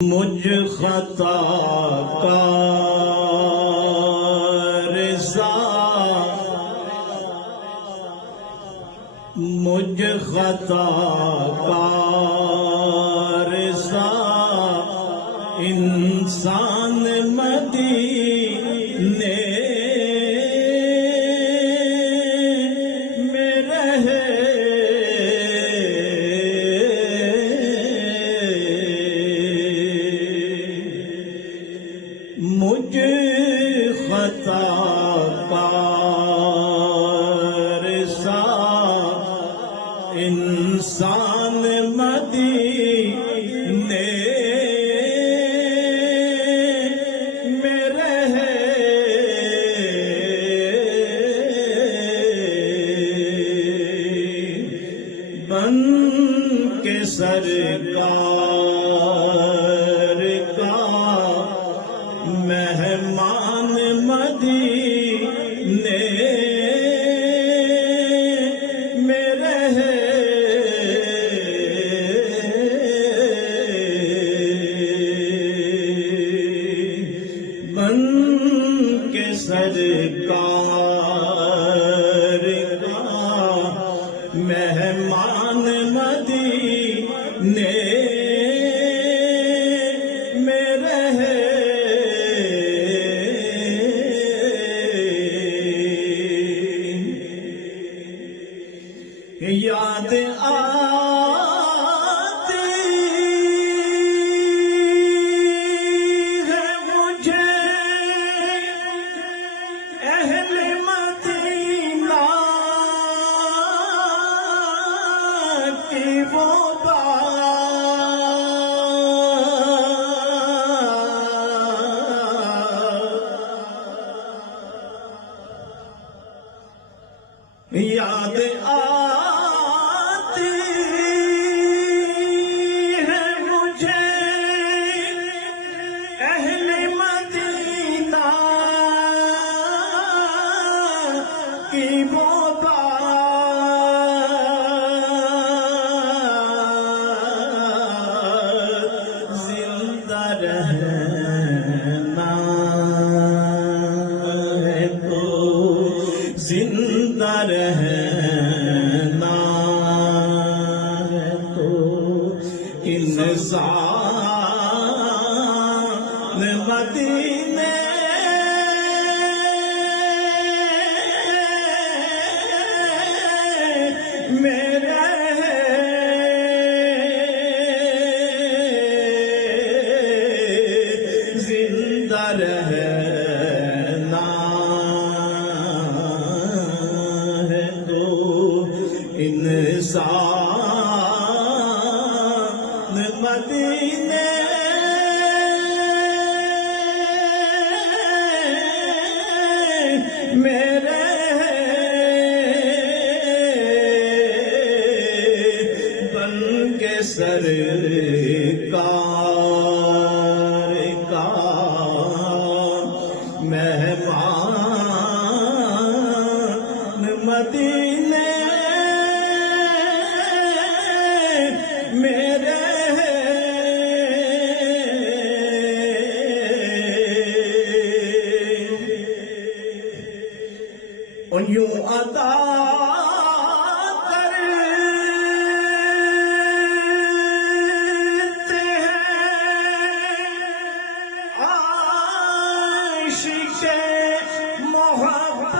مجھ خطا کار سا، مجھ خطا کار سا انسان مدینے میں رہے، مجھ خطا کار سا انسان مدینے میں رہے، بن کے سرکار کا مہمان مدینے میں رہے، بن کے سرکار کا مہمان مدینے میں رہے، یاد آتی ہے مجھے اہل مدینہ کی وہ بات، یاد آتی ہے مجھے اہل مدینہ کی وہ بات، زندہ رہنا ہے تو زندہ رہنا ہے تو انسان مدینے میں رہے، زندہ رہنا ہے تو انسان مدینے میں رہے، بن کے سرکار کا مہمان مدینے میں رہے، یوں عطا کرتے ہیں عاشق محبت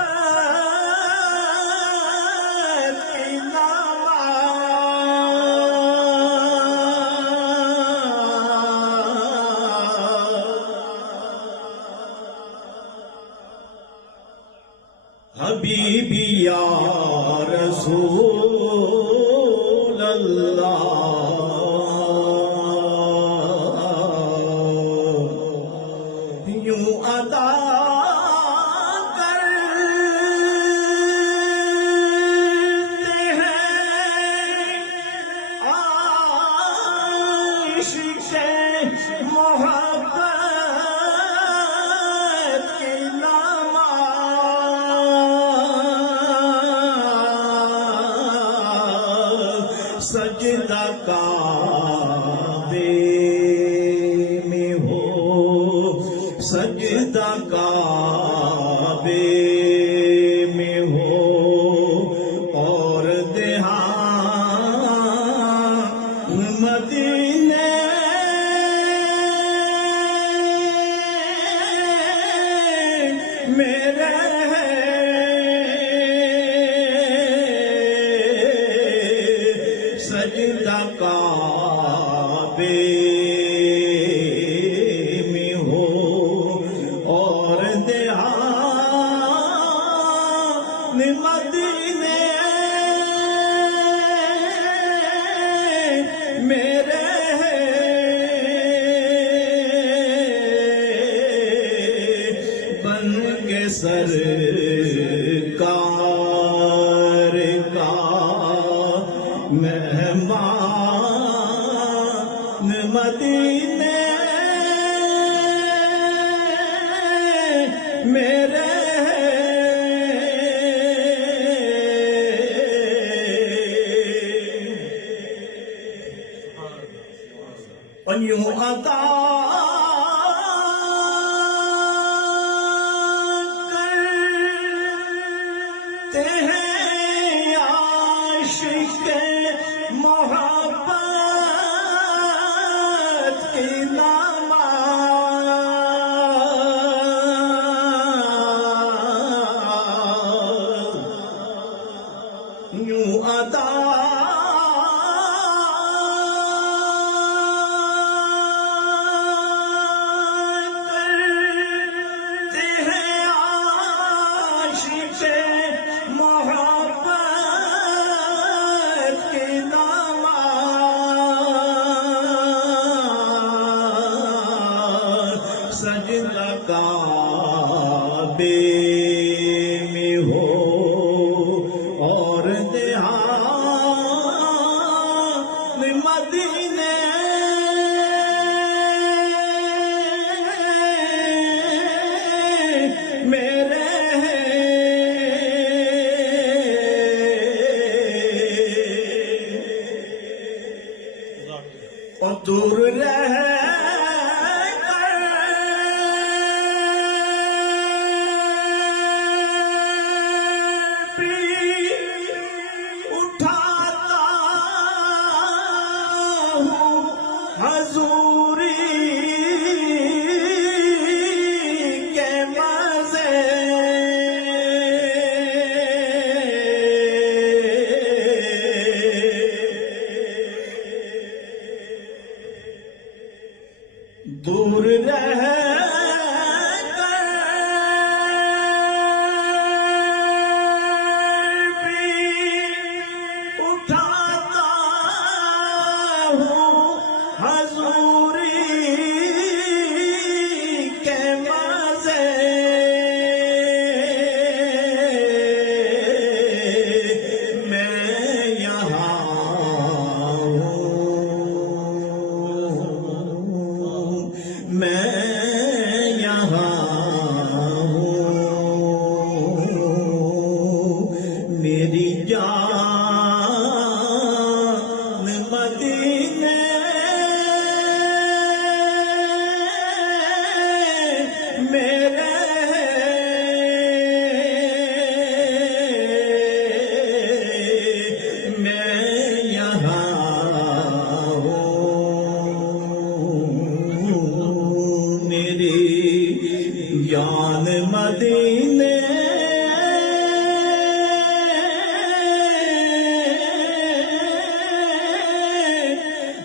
حبیبی یا رسول اللہ، یوں عطا سرکار کا مہمان مدینے میرے یوں عطا کرتے ہیں عاشق محبت کی نماز یوں عطا سجدہ کعبے میں ہو اور دیہات مدینے میرے اور دور رہ حضوری کے مزے دور رہ حضوری کے مزے میں یہاں ہوں میں یہاں ہوں میری جان مدینے میرے میں یہاں ہوں میری جان مدینے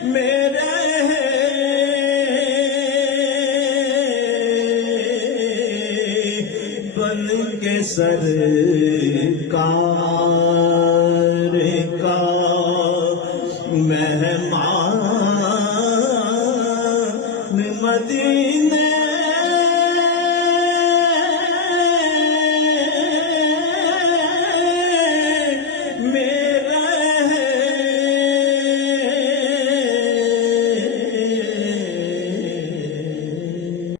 میرے بن کے سرکار